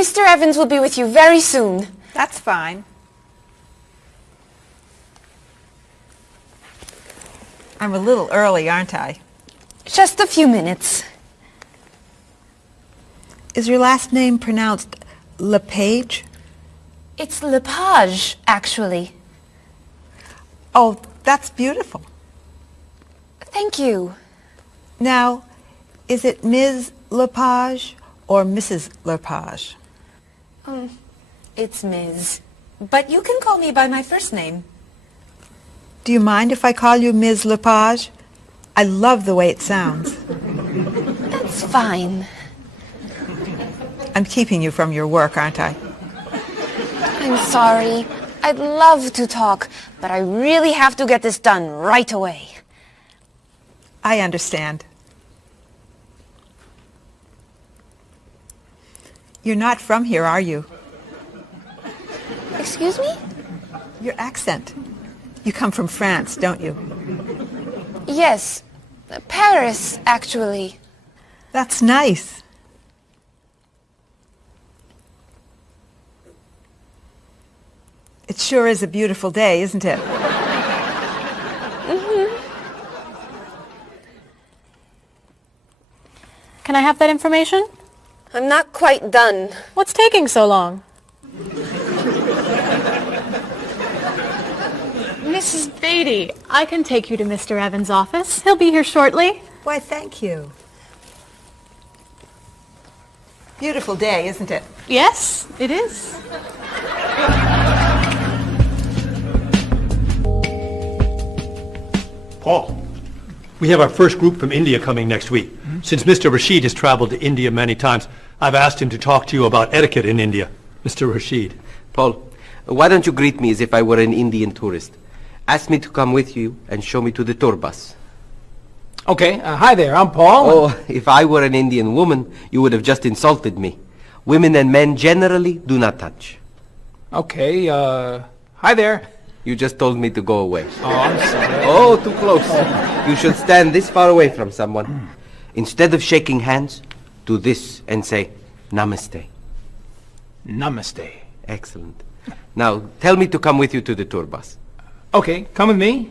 Mr. Evans will be with you very soon. That's fine. I'm a little early, aren't I? Just a few minutes. Is your last name pronounced LePage? It's Lepage, actually. Oh, that's beautiful. Thank you. Now, is it Ms. Lepage or Mrs. Lepage? It's Ms. But you can call me by my first name. Do you mind if I call you Ms. Lepage? I love the way it sounds. That's fine. I'm keeping you from your work, aren't I? I'm sorry. I'd love to talk, but I really have to get this done right away. I understand. You're not from here, are you? Excuse me? Your accent. You come from France, don't you? Yes. Paris, actually. That's nice. It sure is a beautiful day, isn't it? Can I have that information? I'm not quite done. What's taking so long? Mrs. Beatty, I can take you to Mr. Evans' office. He'll be here shortly. Why, thank you. Beautiful day, isn't it? Yes, it is. Paul, we have our first group from India coming next week. Since Mr. Rashid has traveled to India many times, I've asked him to talk to you about etiquette in India. Mr. Rashid. Paul, why don't you greet me as if I were an Indian tourist? Ask me to come with you and show me to the tour bus. Okay, hi there, I'm Paul. Oh, if I were an Indian woman, you would have just insulted me. Women and men generally do not touch. Okay, hi there. You just told me to go away. Oh, I'm sorry. Oh, too close. You should stand this far away from someone. Instead of shaking hands, do this and say, Namaste. Namaste. Excellent. Now, tell me to come with you to the tour bus. Okay, come with me.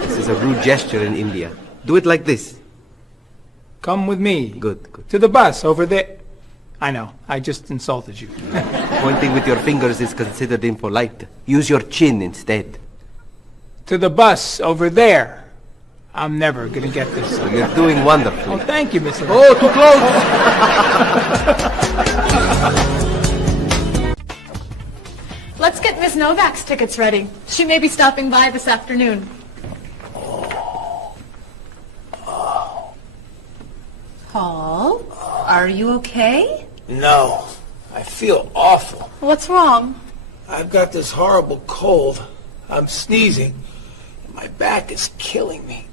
This is a rude gesture in India. Do it like this. Come with me. Good, good. To the bus over there. I know, I just insulted you. Pointing with your fingers is considered impolite. Use your chin instead. To the bus over there. I'm never gonna get this. You're doing wonderfully. Oh, thank you, Mr. Oh, too close! Let's get Miss Novak's tickets ready. She may be stopping by this afternoon. Paul, are you okay? No, I feel awful. What's wrong? I've got this horrible cold. I'm sneezing, and my back is killing me.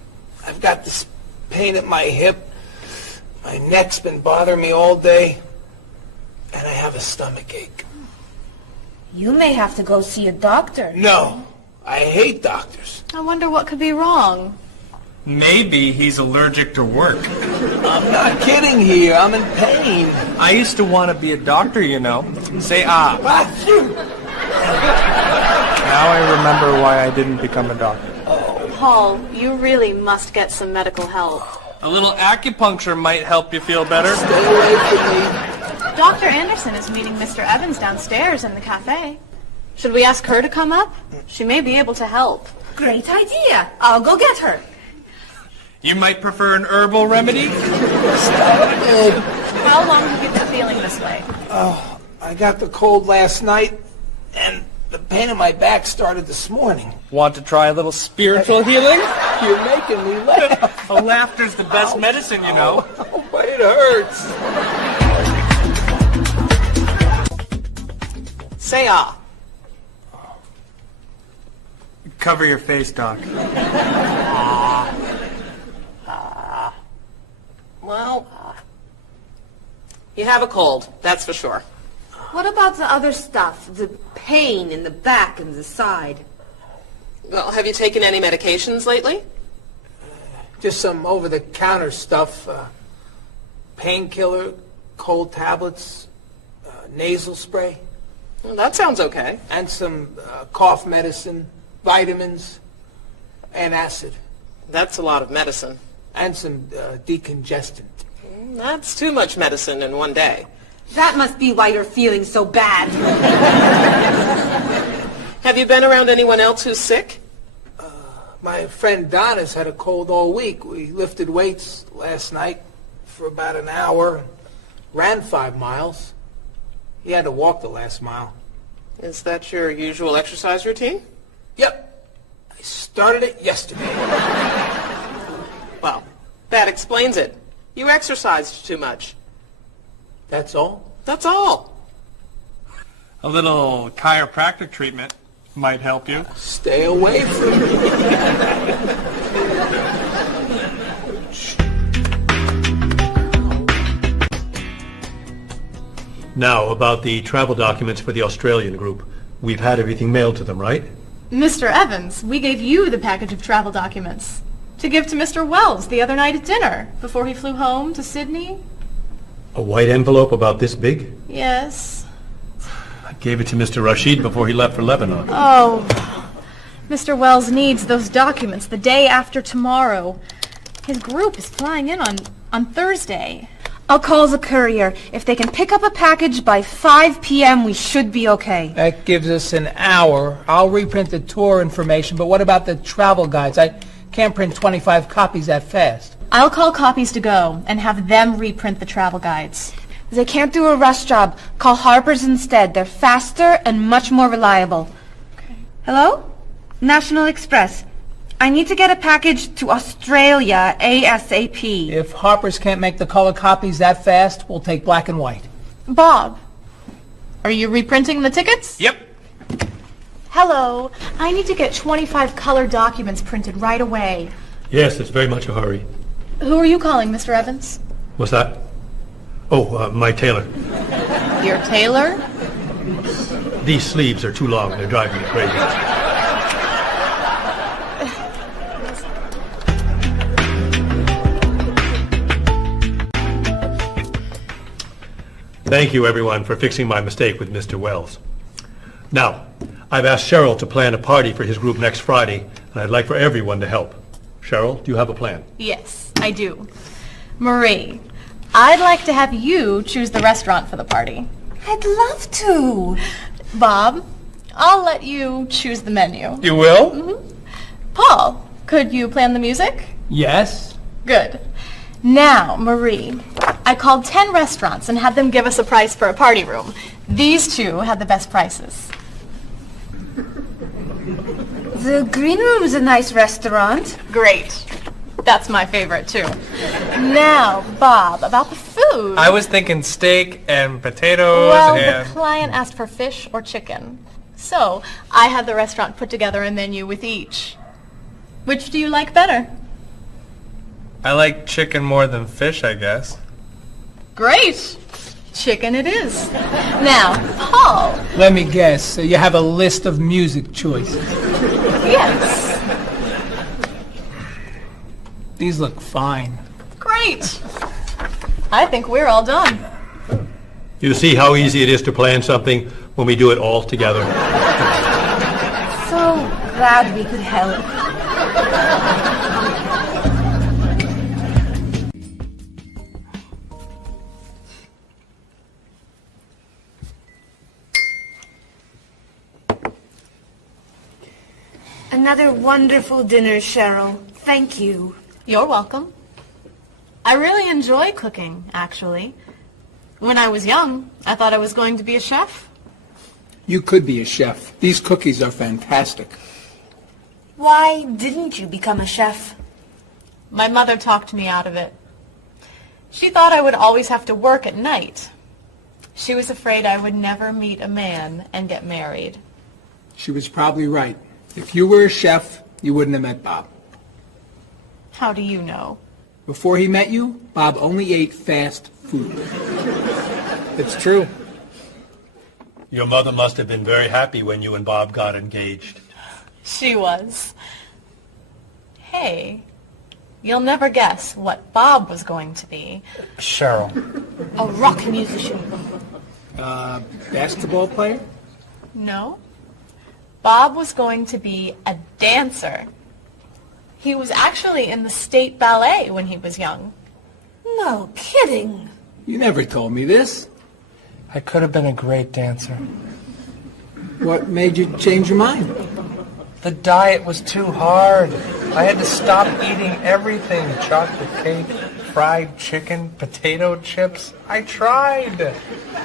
I've got this pain at my hip. My neck's been bothering me all day, and I have a stomach ache. You may have to go see a doctor. No, I hate doctors. I wonder what could be wrong. Maybe he's allergic to work. I'm not kidding here. I'm in pain. I used to want to be a doctor, you know. Say ah. Now I remember why I didn't become a doctor. Paul, you really must get some medical help. A little acupuncture might help you feel better. Stay away from me. Dr. Anderson is meeting Mr. Evans downstairs in the cafe. Should we ask her to come up? She may be able to help. Great idea. I'll go get her. You might prefer an herbal remedy? How long have you been feeling this way? I got the cold last night, and the pain in my back started this morning. Want to try a little spiritual healing? You're making me laugh. Oh, laughter's the best medicine, you know. Oh, but it hurts. Say ah. Cover your face, Doc. Well, you have a cold, that's for sure. What about the other stuff? The pain in the back and the side? Well, have you taken any medications lately? Just some over-the-counter stuff. Painkiller, cold tablets, nasal spray, Well, that sounds okay. and some cough medicine, vitamins, and acid, That's a lot of medicine. and some decongestant. That's too much medicine in one day. That must be why you're feeling so bad. Have you been around anyone else who's sick? My friend Don has had a cold all week. We lifted weights last night for about an hour, ran 5 miles. He had to walk the last mile. Is that your usual exercise routine? Yep, I started it yesterday. Well, that explains it. You exercised too much. That's all? That's all. A little chiropractic treatment might help you. Stay away from me. Now, about the travel documents for the Australian group. We've had everything mailed to them, right? Mr. Evans, we gave you the package of travel documents to give to Mr. Wells the other night at dinner before he flew home to Sydney. A white envelope about this big? Yes. I gave it to Mr. Rashid before he left for Lebanon. Oh, Mr. Wells needs those documents the day after tomorrow. His group is flying in on Thursday. I'll call the courier. If they can pick up a package by 5 p.m., we should be okay. That gives us an hour. I'll reprint the tour information, but what about the travel guides? I can't print 25 copies that fast. I'll call Copies to Go and have them reprint the travel guides. They can't do a rush job. Call Harper's instead. They're faster and much more reliable. Okay. Hello? National Express. I need to get a package to Australia ASAP. If Harper's can't make the color copies that fast, we'll take black and white. Bob, are you reprinting the tickets? Yep. Hello. I need to get 25 color documents printed right away. Yes, it's very much a hurry. Who are you calling, Mr. Evans? What's that? Oh, my tailor. Your tailor? These sleeves are too long. They're driving me crazy. Thank you, everyone, for fixing my mistake with Mr. Wells. Now, I've asked Cheryl to plan a party for his group next Friday, and I'd like for everyone to help. Cheryl, do you have a plan? Yes, I do. Marie, I'd like to have you choose the restaurant for the party. I'd love to. Bob, I'll let you choose the menu. You will? Paul, could you plan the music? Yes? Good. Now, Marie, I called 10 restaurants and had them give us a price for a party room. These two had the best prices. The Green Room's a nice restaurant. Great. That's my favorite, too. Now, Bob, about the food. I was thinking steak and potatoes Well, and... the client asked for fish or chicken. So, I had the restaurant put together a menu with each. Which do you like better? I like chicken more than fish, I guess. Great. Chicken it is. Now, Paul. Let me guess. You have a list of music choices. Yes. These look fine. Great. I think we're all done. You see how easy it is to plan something when we do it all together? So glad we could help. Another wonderful dinner, Cheryl. Thank you. You're welcome. I really enjoy cooking, actually. When I was young, I thought I was going to be a chef. You could be a chef. These cookies are fantastic. Why didn't you become a chef? My mother talked me out of it. She thought I would always have to work at night. She was afraid I would never meet a man and get married. She was probably right. If you were a chef, you wouldn't have met Bob. How do you know? Before he met you, Bob only ate fast food. It's true. Your mother must have been very happy when you and Bob got engaged. She was. Hey, you'll never guess what Bob was going to be. Cheryl. A rock musician. Basketball player? No. Bob was going to be a dancer. He was actually in the state ballet when he was young. No kidding. You never told me this. I could have been a great dancer. What made you change your mind? The diet was too hard. I had to stop eating everything. Chocolate cake, fried chicken, potato chips. I tried.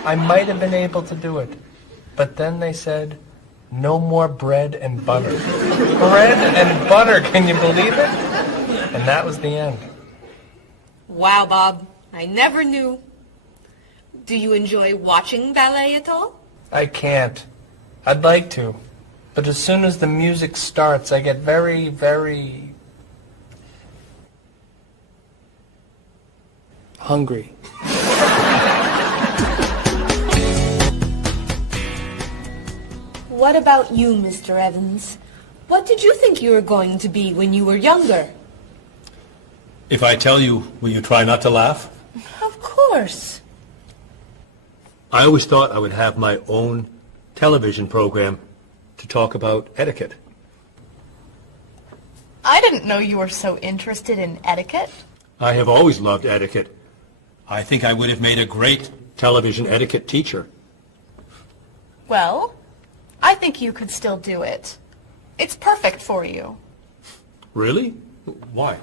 I might have been able to do it. But then they said, no more bread and butter. Bread and butter, can you believe it? And that was the end. Wow, Bob. I never knew. Do you enjoy watching ballet at all? I can't. I'd like to. But as soon as the music starts, I get very, very hungry. What about you, Mr. Evans? What did you think you were going to be when you were younger? If I tell you, will you try not to laugh? Of course. I always thought I would have my own television program to talk about etiquette. I didn't know you were so interested in etiquette. I have always loved etiquette. I think I would have made a great television etiquette teacher. Well, I think you could still do it. It's perfect for you. Really? Why?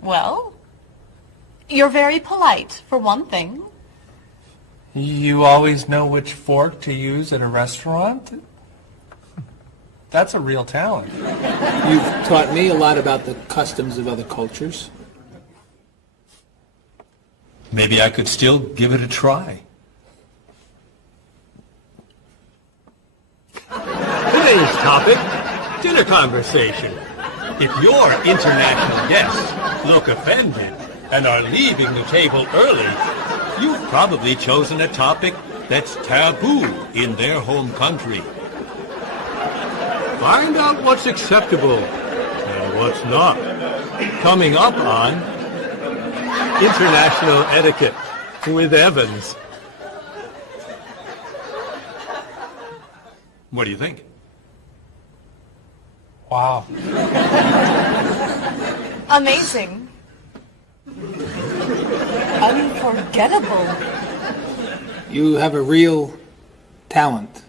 Well, you're very polite, for one thing. You always know which fork to use at a restaurant? That's a real talent. You've taught me a lot about the customs of other cultures. Maybe I could still give it a try. Today's topic, dinner conversation. If your international guests look offended and are leaving the table early, you've probably chosen a topic that's taboo in their home country. Find out what's acceptable and what's not. Coming up on International Etiquette with Evans. What do you think? Wow. Amazing. Unforgettable. You have a real talent,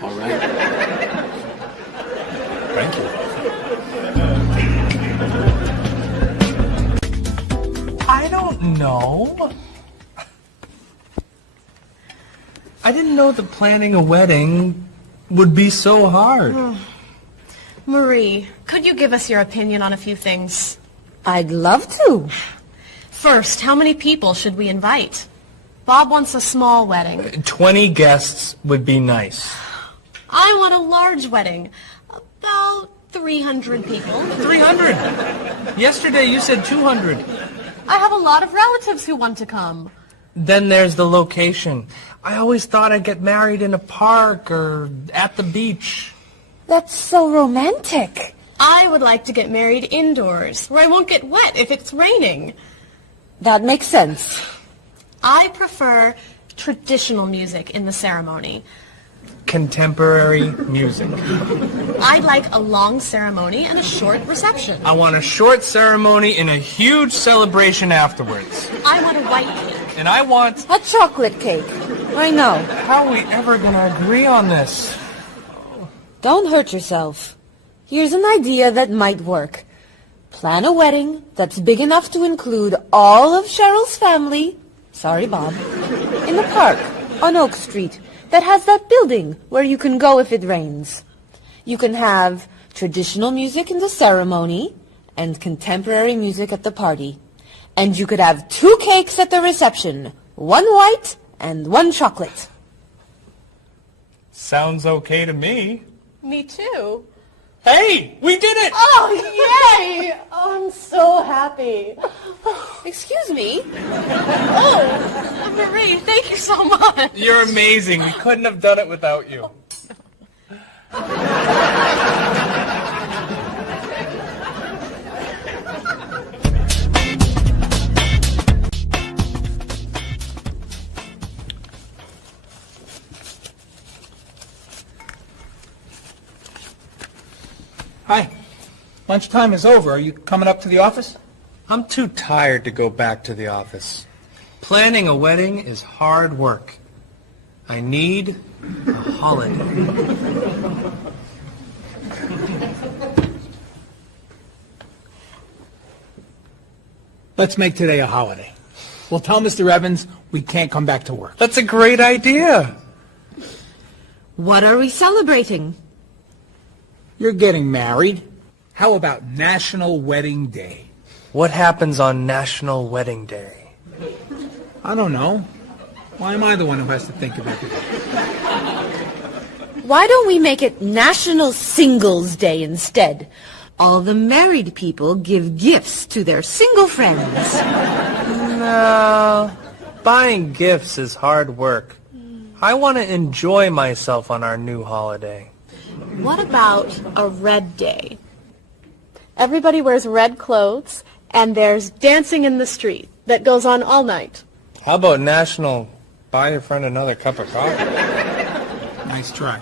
all right? Thank you. I don't know. I didn't know that planning a wedding would be so hard. Marie, could you give us your opinion on a few things? I'd love to. First, how many people should we invite? Bob wants a small wedding. 20 guests would be nice. I want a large wedding. About 300 people. 300. Yesterday you said 200. I have a lot of relatives who want to come. Then there's the location. I always thought I'd get married in a park or at the beach. That's so romantic. I would like to get married indoors, where I won't get wet if it's raining. That makes sense. I prefer traditional music in the ceremony. Contemporary music. I'd like a long ceremony and a short reception. I want a short ceremony and a huge celebration afterwards. I want a white cake. And I want... A chocolate cake. I know. How are we ever going to agree on this? Don't hurt yourself. Here's an idea that might work. Plan a wedding that's big enough to include all of Cheryl's family, sorry Bob, in the park on Oak Street that has that building where you can go if it rains. You can have traditional music in the ceremony and contemporary music at the party. And you could have 2 cakes at the reception, 1 white and 1 chocolate. Sounds okay to me. Me too. Hey, we did it! Oh, yay! Oh, I'm so happy. Excuse me? Oh, Marie, thank you so much. You're amazing. We couldn't have done it without you. Hi. Lunchtime is over. Are you coming up to the office? I'm too tired to go back to the office. Planning a wedding is hard work. I need a holiday. Let's make today a holiday. We'll tell Mr. Evans we can't come back to work. That's a great idea. What are we celebrating? You're getting married. How about National Wedding Day? What happens on National Wedding Day? I don't know. Why am I the one who has to think of everything? Why don't we make it National Singles Day instead? All the married people give gifts to their single friends. No, buying gifts is hard work. I want to enjoy myself on our new holiday. What about a red day? Everybody wears red clothes, and there's dancing in the street that goes on all night. How about National Buy Your Friend Another Cup of Coffee? Nice try.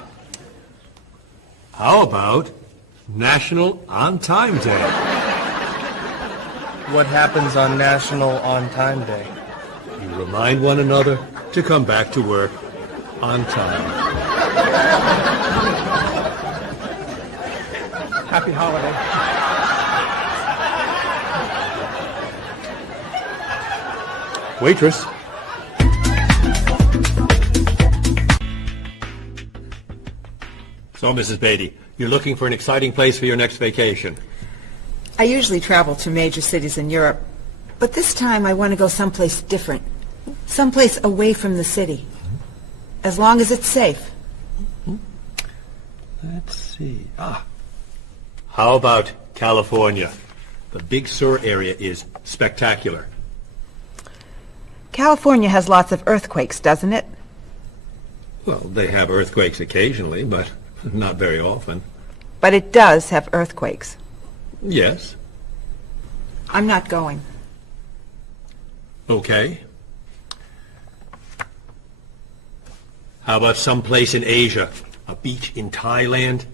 How about National On Time Day? What happens on National On Time Day? You remind one another to come back to work on time. Happy holiday. Waitress. So, Mrs. Beatty, you're looking for an exciting place for your next vacation. I usually travel to major cities in Europe, but this time I want to go someplace different. Someplace away from the city. As long as it's safe. Let's see. How about California? The Big Sur area is spectacular. California has lots of earthquakes, doesn't it? Well, they have earthquakes occasionally, but not very often. But it does have earthquakes. Yes. I'm not going. Okay. How about someplace in Asia? A beach in Thailand?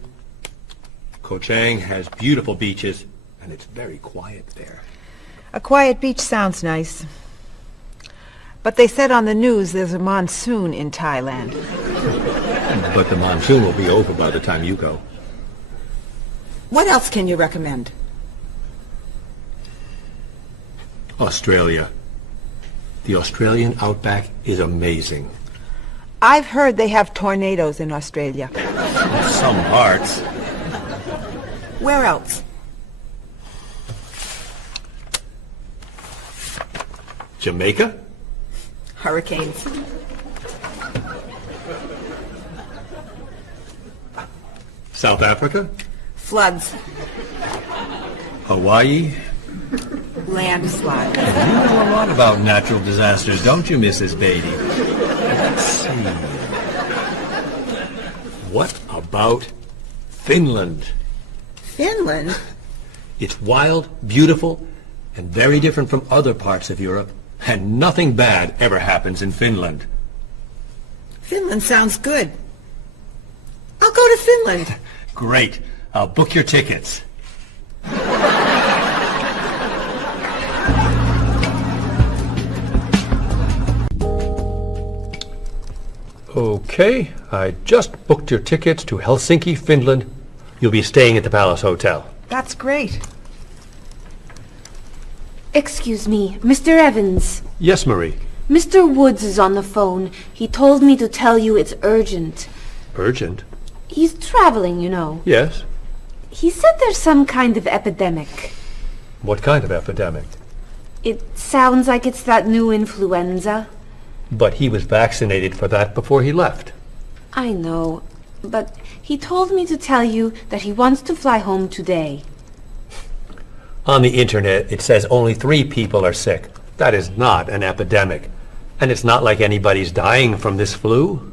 Koh Chang has beautiful beaches, and it's very quiet there. A quiet beach sounds nice. But they said on the news there's a monsoon in Thailand. But the monsoon will be over by the time you go. What else can you recommend? Australia. The Australian outback is amazing. I've heard they have tornadoes in Australia. Some parts. Where else? Jamaica? Hurricanes. South Africa? Floods. Hawaii? Landslides. You know a lot about natural disasters, don't you, Mrs. Beatty? Let's see. What about Finland? Finland? It's wild, beautiful, and very different from other parts of Europe, and nothing bad ever happens in Finland. Finland sounds good. I'll go to Finland. Great. I'll book your tickets. Okay, I just booked your tickets to Helsinki, Finland. You'll be staying at the Palace Hotel. That's great. Excuse me, Mr. Evans. Yes, Marie. Mr. Woods is on the phone. He told me to tell you it's urgent. Urgent? He's traveling, you know. Yes. He said there's some kind of epidemic. What kind of epidemic? It sounds like it's that new influenza. But he was vaccinated for that before he left. I know, but he told me to tell you that he wants to fly home today. On the internet, it says only 3 people are sick. That is not an epidemic. And it's not like anybody's dying from this flu.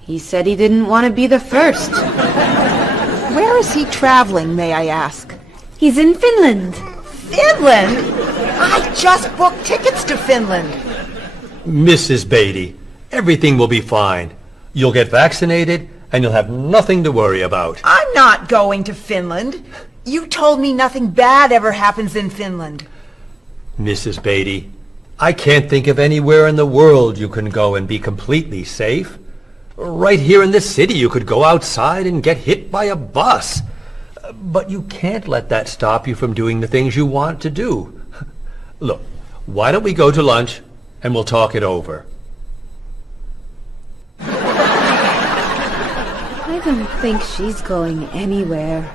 He said he didn't want to be the first. Where is he traveling, may I ask? He's in Finland. Finland? I just booked tickets to Finland. Mrs. Beatty, everything will be fine. You'll get vaccinated, and you'll have nothing to worry about. I'm not going to Finland. You told me nothing bad ever happens in Finland. Mrs. Beatty, I can't think of anywhere in the world you can go and be completely safe. Right here in this city, you could go outside and get hit by a bus. But you can't let that stop you from doing the things you want to do. Look, why don't we go to lunch and we'll talk it over? I don't think she's going anywhere.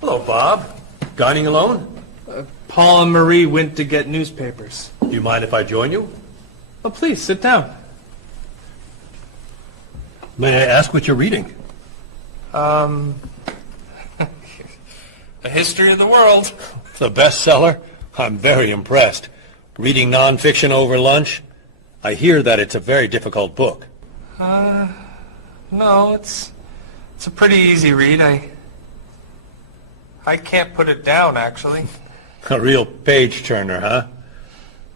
Hello, Bob. Dining alone? Paul and Marie went to get newspapers. Do you mind if I join you? Oh, please, sit down. May I ask what you're reading? A History of the World. The bestseller? I'm very impressed. Reading nonfiction over lunch? I hear that it's a very difficult book. No, it's a pretty easy read. I can't put it down, actually. A real page-turner, huh?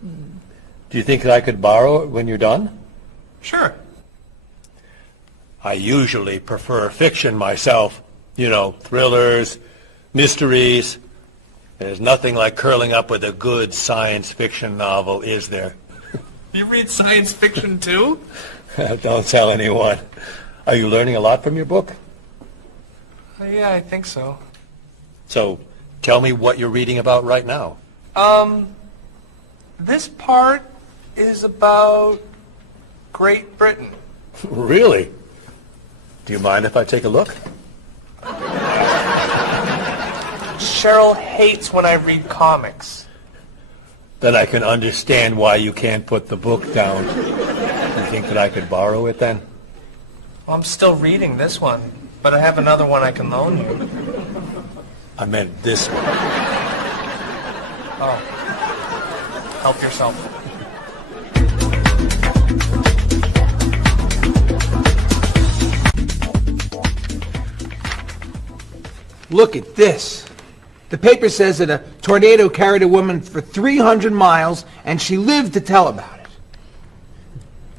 Do you think that I could borrow it when you're done? Sure. I usually prefer fiction myself. You know, thrillers, mysteries. There's nothing like curling up with a good science fiction novel, is there? You read science fiction, too? Don't tell anyone. Are you learning a lot from your book? Yeah, I think so. So, tell me what you're reading about right now. This part is about Great Britain. Really? Do you mind if I take a look? Cheryl hates when I read comics. Then I can understand why you can't put the book down. You think that I could borrow it then? Well, I'm still reading this one, but I have another one I can loan you. I meant this one. Oh. Help yourself. Look at this. The paper says that a tornado carried a woman for 300 miles, and she lived to tell about it.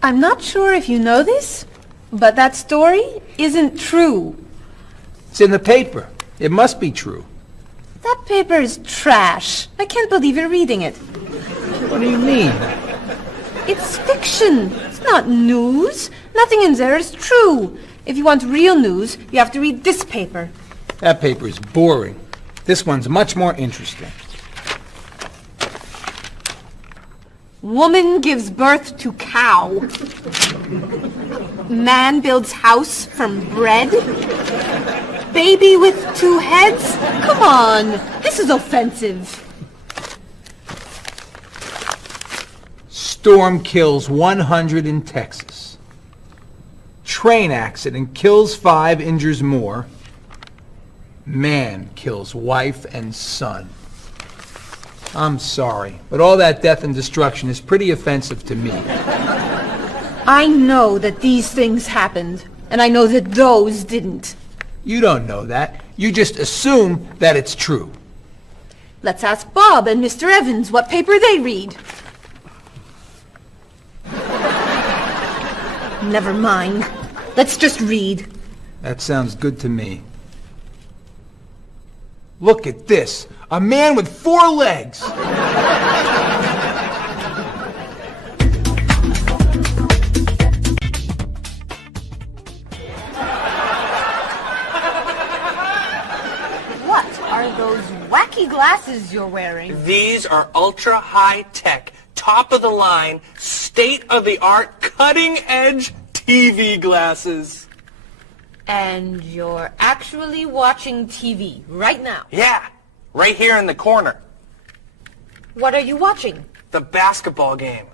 I'm not sure if you know this, but that story isn't true. It's in the paper. It must be true. That paper is trash. I can't believe you're reading it. What do you mean? It's fiction. It's not news. Nothing in there is true. If you want real news, you have to read this paper. That paper is boring. This one's much more interesting. Woman gives birth to cow. Man builds house from bread. Baby with 2 heads? Come on, this is offensive. Storm kills 100 in Texas. Train accident kills 5, injures more. Man kills wife and son. I'm sorry, but all that death and destruction is pretty offensive to me. I know that these things happened, and I know that those didn't. You don't know that. You just assume that it's true. Let's ask Bob and Mr. Evans what paper they read. Never mind. Let's just read. That sounds good to me. Look at this. A man with 4 legs. What are those wacky glasses you're wearing? These are ultra high tech, top of the line, state of the art, cutting edge TV glasses. And you're actually watching TV right now. Yeah, right here in the corner. What are you watching? The basketball game.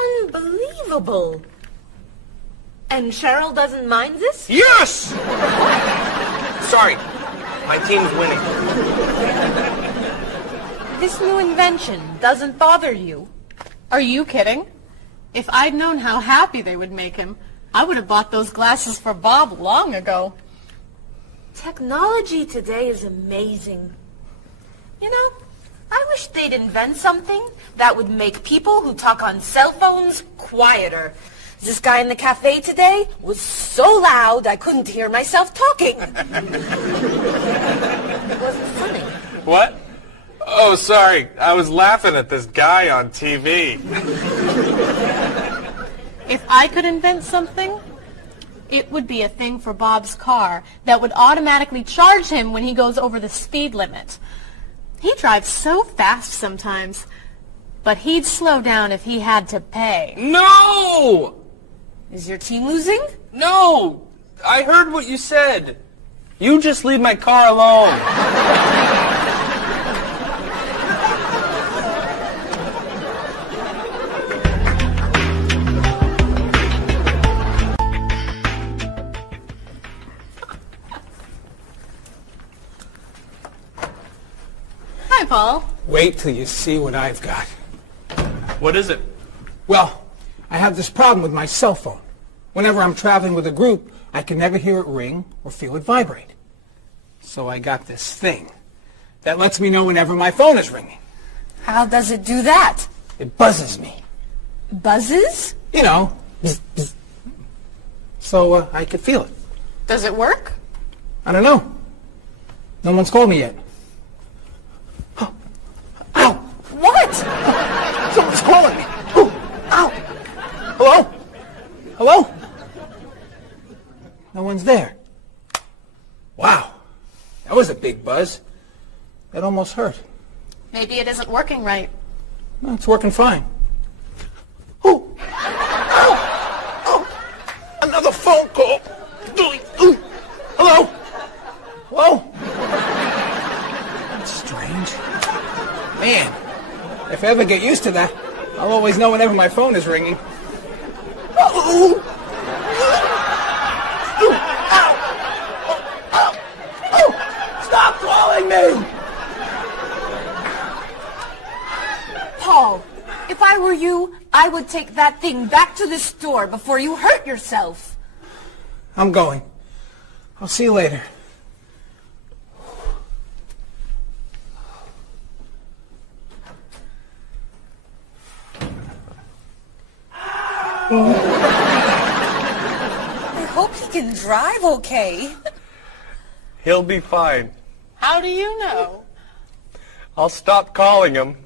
Unbelievable. And Cheryl doesn't mind this? Yes! Sorry, my team's winning. This new invention doesn't bother you. Are you kidding? If I'd known how happy they would make him, I would have bought those glasses for Bob long ago. Technology today is amazing. You know, I wish they'd invent something that would make people who talk on cell phones quieter. This guy in the cafe today was so loud I couldn't hear myself talking. It wasn't funny. What? Oh, sorry. I was laughing at this guy on TV. If I could invent something, it would be a thing for Bob's car that would automatically charge him when he goes over the speed limit. He drives so fast sometimes, but he'd slow down if he had to pay. No! Is your team losing? No! I heard what you said. You just leave my car alone. Hi, Paul. Wait till you see what I've got. What is it? Well, I have this problem with my cell phone. Whenever I'm traveling with a group, I can never hear it ring or feel it vibrate. So I got this thing that lets me know whenever my phone is ringing. How does it do that? It buzzes me. Buzzes? You know, bzz, bzz. So I could feel it. Does it work? I don't know. No one's called me yet. Ow! What? Someone's calling me. Ooh, ow! Hello? Hello? No one's there. Wow. That was a big buzz. That almost hurt. Maybe it isn't working right. No, it's working fine. Ooh! Ow! Oh! Another phone call. Ooh. Hello? Hello? That's strange. Man, if I ever get used to that, I'll always know whenever my phone is ringing. Oh! Stop calling me! Paul, if I were you, I would take that thing back to the store before you hurt yourself. I'm going. I'll see you later. I hope he can drive okay. He'll be fine. How do you know? I'll stop calling him.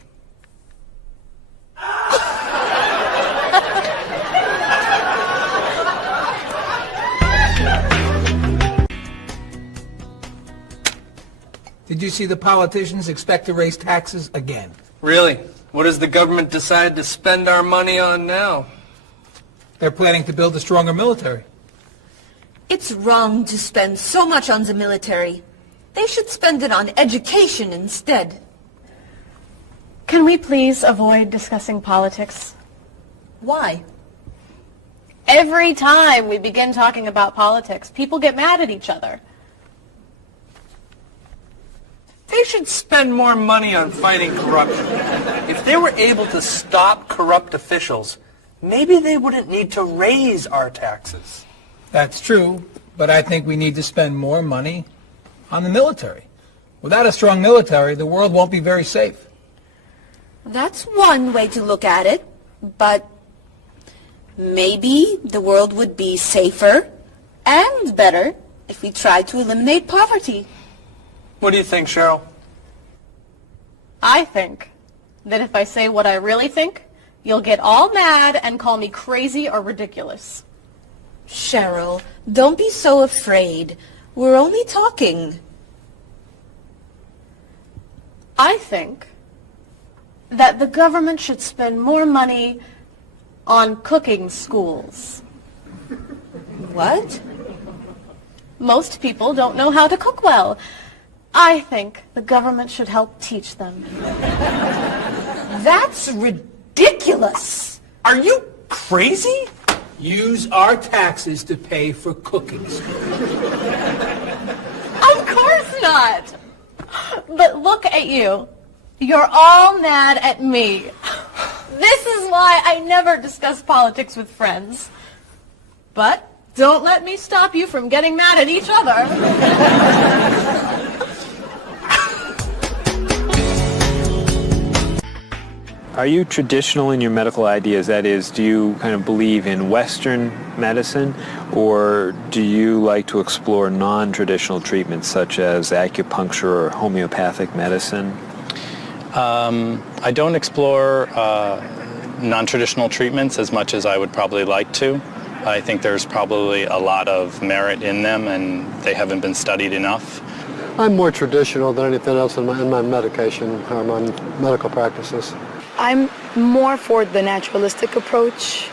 Did you see the politicians expect to raise taxes again? Really? What has the government decided to spend our money on now? They're planning to build a stronger military. It's wrong to spend so much on the military. They should spend it on education instead. Can we please avoid discussing politics? Why? Every time we begin talking about politics, people get mad at each other. They should spend more money on fighting corruption. If they were able to stop corrupt officials, maybe they wouldn't need to raise our taxes. That's true, but I think we need to spend more money on the military. Without a strong military, the world won't be very safe. That's one way to look at it, but maybe the world would be safer and better if we tried to eliminate poverty. What do you think, Cheryl? I think that if I say what I really think, you'll get all mad and call me crazy or ridiculous. Cheryl, don't be so afraid. We're only talking. I think that the government should spend more money on cooking schools. What? Most people don't know how to cook well. I think the government should help teach them. That's ridiculous. Are you crazy? Use our taxes to pay for cooking school. Of course not. But look at you. You're all mad at me. This is why I never discuss politics with friends. But don't let me stop you from getting mad at each other. Are you traditional in your medical ideas? That is, do you kind of believe in Western medicine, or do you like to explore non-traditional treatments such as acupuncture or homeopathic medicine? I don't explore non-traditional treatments as much as I would probably like to. I think there's probably a lot of merit in them, and they haven't been studied enough. I'm more traditional than anything else in my medication or my medical practices. I'm more for the naturalistic approach.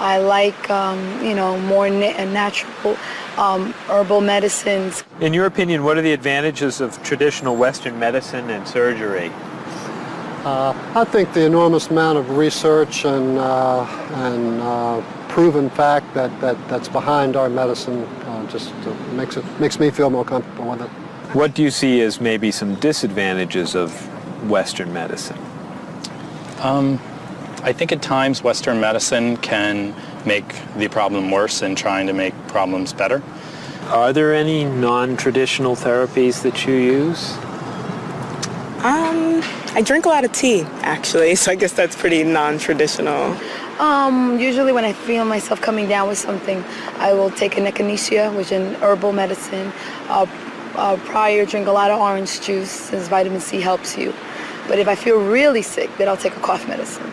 I like, more natural herbal medicines. In your opinion, what are the advantages of traditional Western medicine and surgery? I think the enormous amount of research and proven fact that's behind our medicine just makes me feel more comfortable with it. What do you see as maybe some disadvantages of Western medicine? I think at times Western medicine can make the problem worse in trying to make problems better. Are there any non-traditional therapies that you use? I drink a lot of tea, actually, so I guess that's pretty non-traditional. Usually when I feel myself coming down with something, I will take an echinacea, which is an herbal medicine. Prior, drink a lot of orange juice, since vitamin C helps you. But if I feel really sick, then I'll take a cough medicine.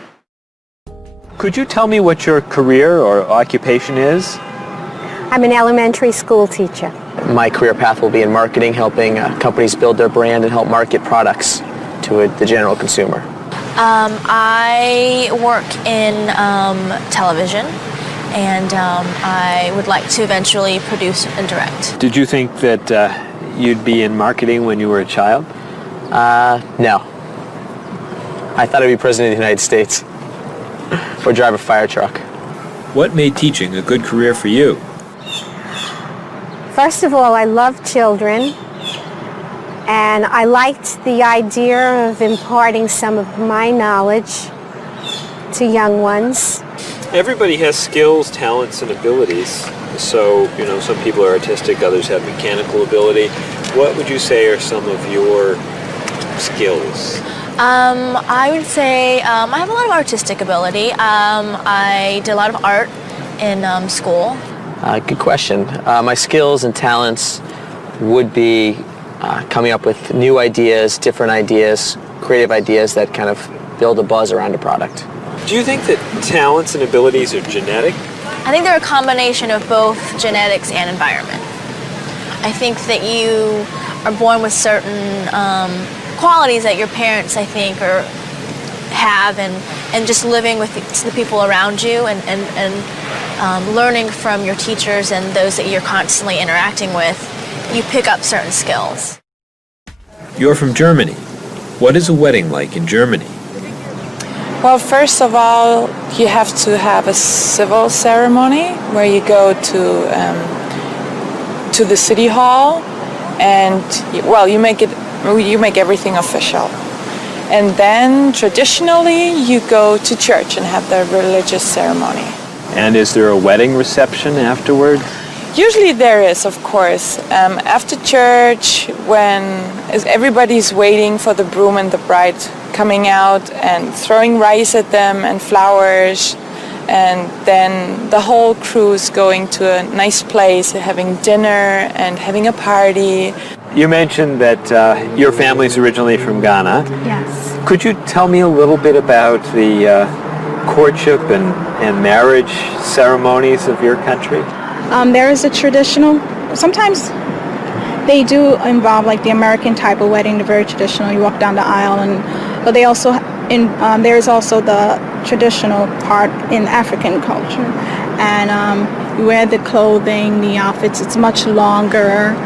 Could you tell me what your career or occupation is? I'm an elementary school teacher. My career path will be in marketing, helping companies build their brand and help market products to the general consumer. I work in television, and I would like to eventually produce and direct. Did you think that you'd be in marketing when you were a child? No. I thought I'd be president of the United States or drive a fire truck. What made teaching a good career for you? First of all, I love children, and I liked the idea of imparting some of my knowledge to young ones. Everybody has skills, talents, and abilities. So, some people are artistic, others have mechanical ability. What would you say are some of your skills? I would say I have a lot of artistic ability. I did a lot of art in school. Good question. My skills and talents would be coming up with new ideas, different ideas, creative ideas that kind of build a buzz around a product. Do you think that talents and abilities are genetic? I think they're a combination of both genetics and environment. I think that you are born with certain qualities that your parents, I think, have, and just living with the people around you and learning from your teachers and those that you're constantly interacting with, you pick up certain skills. You're from Germany. What is a wedding like in Germany? Well, first of all, you have to have a civil ceremony where you go to the city hall, and you make everything official. And then traditionally you go to church and have the religious ceremony. And is there a wedding reception afterward? Usually there is, of course. After church, when everybody's waiting for the groom and the bride coming out and throwing rice at them and flowers, and then the whole crew's going to a nice place, having dinner and having a party. You mentioned that your family's originally from Ghana. Yes. Could you tell me a little bit about the courtship and marriage ceremonies of your country? There is a traditional, sometimes they do involve like the American type of wedding, the very traditional, you walk down the aisle, but they also, there's also the traditional part in African culture. And you wear the clothing, the outfits, it's much longer.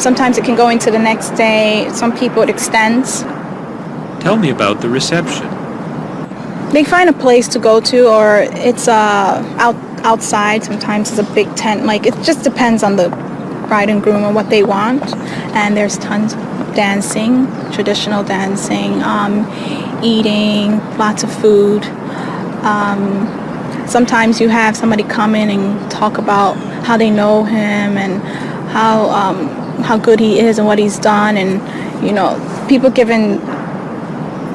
Sometimes it can go into the next day. Some people it extends. Tell me about the reception. They find a place to go to, or it's outside. Sometimes it's a big tent. Like, it just depends on the bride and groom and what they want. And there's tons of dancing, traditional dancing, eating, lots of food. Sometimes you have somebody come in and talk about how they know him and how good he is and what he's done, and people giving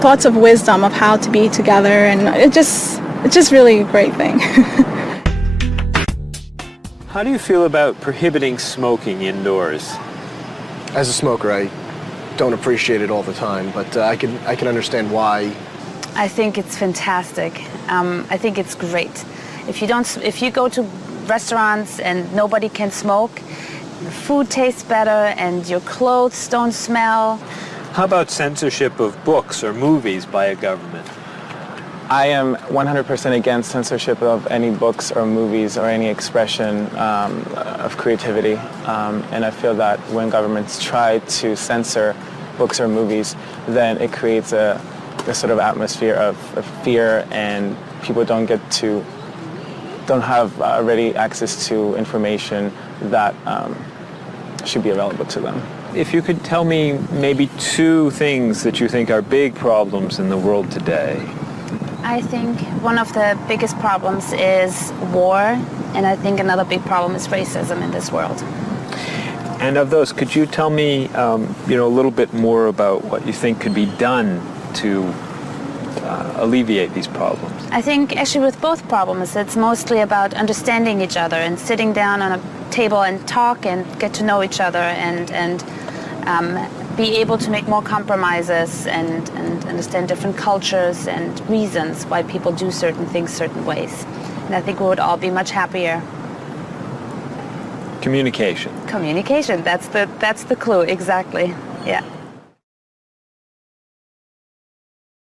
thoughts of wisdom of how to be together, and it's just really a great thing. How do you feel about prohibiting smoking indoors? As a smoker, I don't appreciate it all the time, but I can understand why. I think it's fantastic. I think it's great. If you go to restaurants and nobody can smoke, the food tastes better and your clothes don't smell. How about censorship of books or movies by a government? I am 100% against censorship of any books or movies or any expression of creativity. And I feel that when governments try to censor books or movies, then it creates a sort of atmosphere of fear, and people don't have ready access to information that should be available to them. If you could tell me maybe 2 things that you think are big problems in the world today. I think one of the biggest problems is war, and I think another big problem is racism in this world. And of those, could you tell me a little bit more about what you think could be done to alleviate these problems? I think actually with both problems, it's mostly about understanding each other and sitting down on a table and talk and get to know each other and be able to make more compromises and understand different cultures and reasons why people do certain things certain ways. And I think we would all be much happier. Communication. Communication, that's the clue, exactly. Yeah.